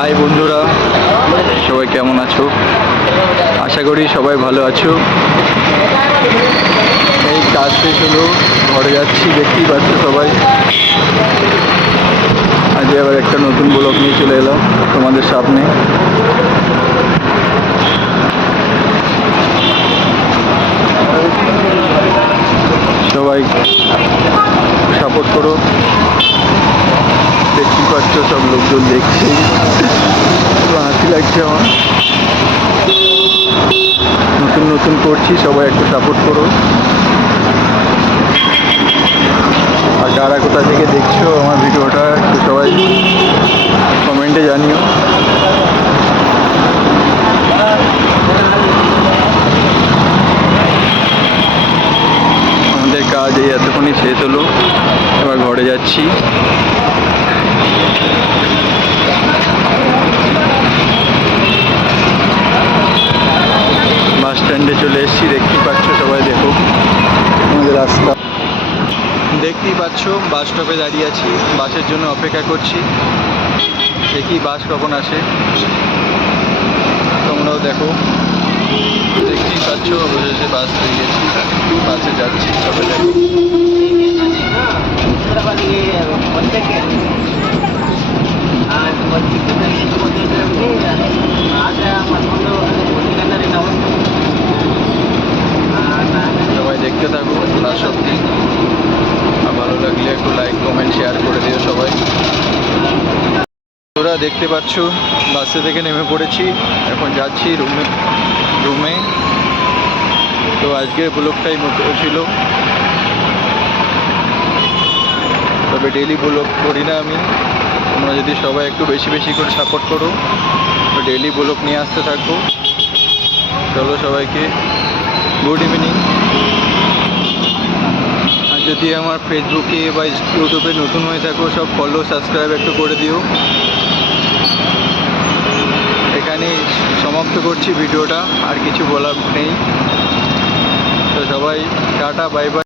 High বন্ধুরা, সবাই কেমন আছো? আশা করি সবাই ভালো আছো। এই কাজ শেষ হলো, ঘরে যাচ্ছি, দেখতেই পাচ্ছ সবাই। আজ আবার একটা নতুন ব্লগ নিয়ে চলে এলাম তোমাদের সামনে। সবাই সাপোর্ট করো। দেখতেই পাচ্ছ সব লোকজন দেখছে, হাসি লাগছে আমার। নতুন নতুন করছি, সবাই একটু সাপোর্ট করো। আর কারা কোথা থেকে দেখছো আমার ভিডিওটা একটু সবাই কমেন্টে জানিও। আমাদের কাজ এই এতক্ষণই শেষ হলো, এবার ঘরে যাচ্ছি। বাস স্ট্যান্ডে চলে এসেছি, দেখতেই পাচ্ছ সবাই, দেখো আমাদের রাস্তা। দেখতেই পাচ্ছ বাস স্টপে দাঁড়িয়ে আছি, বাসের জন্য অপেক্ষা করছি। দেখি বাস কখন আসে, তোমরাও দেখো। দেখতেই পাচ্ছ অবশেষে বাস পেয়ে গেছি, বাসে যাচ্ছি, সবাই দেখো। সবাই দেখতে থাকো লাস্ট অব্দি। আর ভালো লাগলে একটু লাইক কমেন্ট শেয়ার করে দিও সবাই। তোরা দেখতে পাচ্ছ বাসে থেকে নেমে পড়েছি, এখন যাচ্ছি রুমে। তো আজকের ব্লগটাই মতো ছিল, তবে ডেইলি ব্লগ করি না আমি। তোমরা যদি সবাই একটু বেশি বেশি করে সাপোর্ট করো তো ডেইলি ব্লগ নিয়ে আসতে থাকবো। চলো সবাইকে গুড ইভিনিং। আর যদি আমার ফেসবুকে বা ইউটিউবে নতুন হয়ে থাকো, সব ফলো সাবস্ক্রাইব একটু করে দিও। এখানে সমাপ্ত করছি ভিডিওটা, আর কিছু বলার নেই। তো সবাই টাটা, বাই বাই।